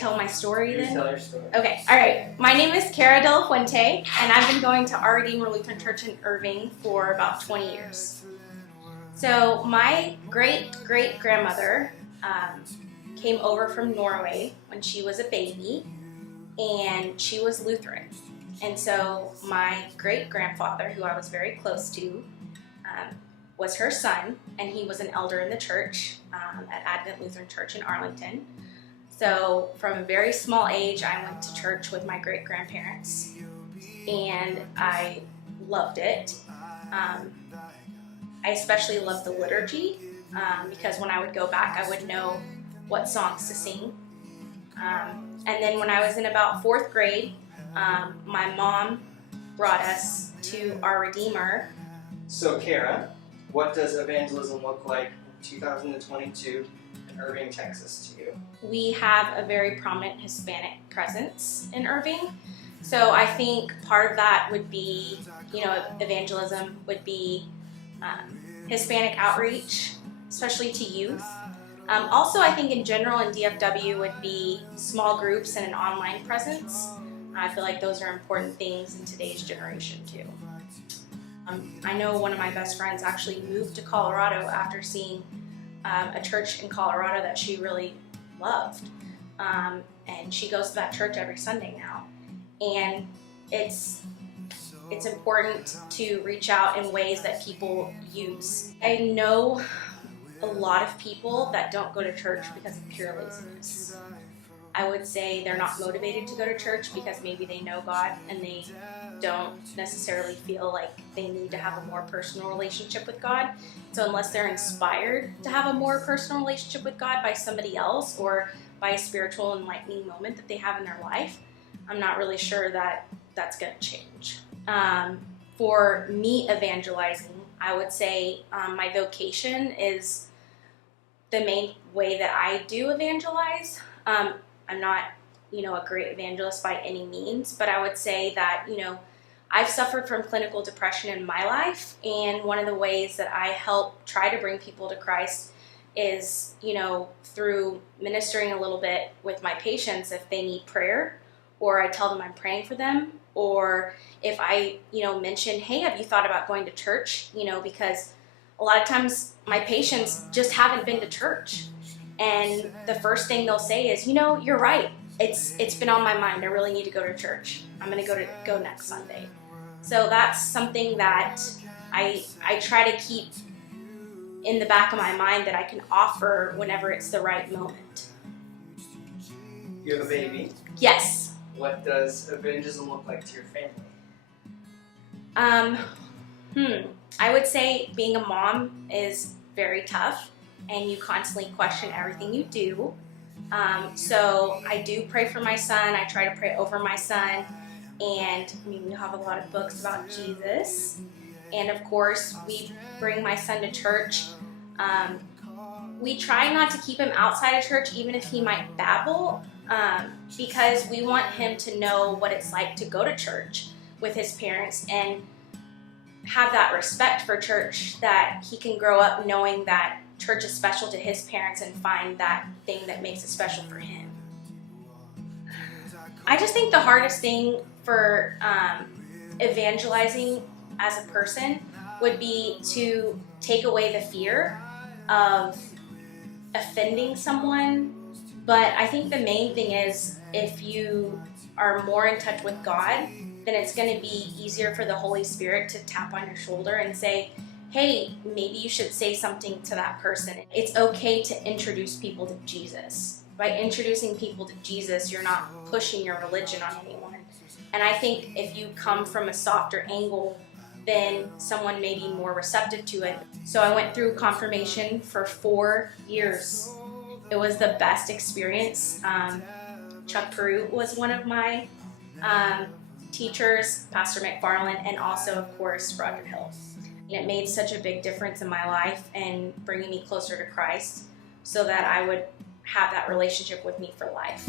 tell my story then? You tell your story. Okay, all right. My name is Karrah De La Fuente, and I've been going to Our Redeemer Lutheran Church in Irving for about 20 years. So my great-great-grandmother came over from Norway when she was a baby, and she was Lutheran. And so my great-grandfather, who I was very close to, was her son, and he was an elder in the church at Advent Lutheran Church in Arlington. So from a very small age, I went to church with my great-grandparents, and I loved it. I especially loved the liturgy because when I would go back, I would know what songs to sing. And then when I was in about 4th grade, my mom brought us to Our Redeemer. So Karrah, what does evangelism look like in 2022 in Irving, Texas to you? We have a very prominent Hispanic presence in Irving. So I think part of that would be, evangelism would be Hispanic outreach, especially to youth. Also, I think in general in DFW would be small groups and an online presence. I feel like those are important things in today's generation too. I know one of my best friends actually moved to Colorado after seeing a church in Colorado that she really loved. And she goes to that church every Sunday now. And it's important to reach out in ways that people use. I know a lot of people that don't go to church because of pure laziness. I would say they're not motivated to go to church because maybe they know God and they don't necessarily feel like they need to have a more personal relationship with God. So unless they're inspired to have a more personal relationship with God by somebody else or by a spiritual enlightening moment that they have in their life, I'm not really sure that that's going to change. For me evangelizing, I would say my vocation is the main way that I do evangelize. I'm not, a great evangelist by any means, but I would say that, I've suffered from clinical depression in my life, and one of the ways that I help try to bring people to Christ is, through ministering a little bit with my patients if they need prayer, or I tell them I'm praying for them, or if I, mention, hey, have you thought about going to church? Because a lot of times my patients just haven't been to church. And the first thing they'll say is, you're right. It's been on my mind. I really need to go to church. I'm going to go next Sunday. So that's something that I try to keep in the back of my mind that I can offer whenever it's the right moment. You have a baby? Yes. What does evangelism look like to your family? I would say being a mom is very tough, and you constantly question everything you do. So I do pray for my son. I try to pray over my son. And we have a lot of books about Jesus. And of course, we bring my son to church. We try not to keep him outside of church, even if he might babble, because we want him to know what it's like to go to church with his parents and have that respect for church, that he can grow up knowing that church is special to his parents and find that thing that makes it special for him. I just think the hardest thing for evangelizing as a person would be to take away the fear of offending someone. But I think the main thing is if you are more in touch with God, then it's going to be easier for the Holy Spirit to tap on your shoulder and say, hey, maybe you should say something to that person. It's okay to introduce people to Jesus. By introducing people to Jesus, you're not pushing your religion on anyone. And I think if you come from a softer angle, then someone may be more receptive to it. So I went through confirmation for 4 years. It was the best experience. Chuck Peru was one of my teachers, Pastor McFarland, and also, of course, Roger Hill. And it made such a big difference in my life and bringing me closer to Christ so that I would have that relationship with me for life.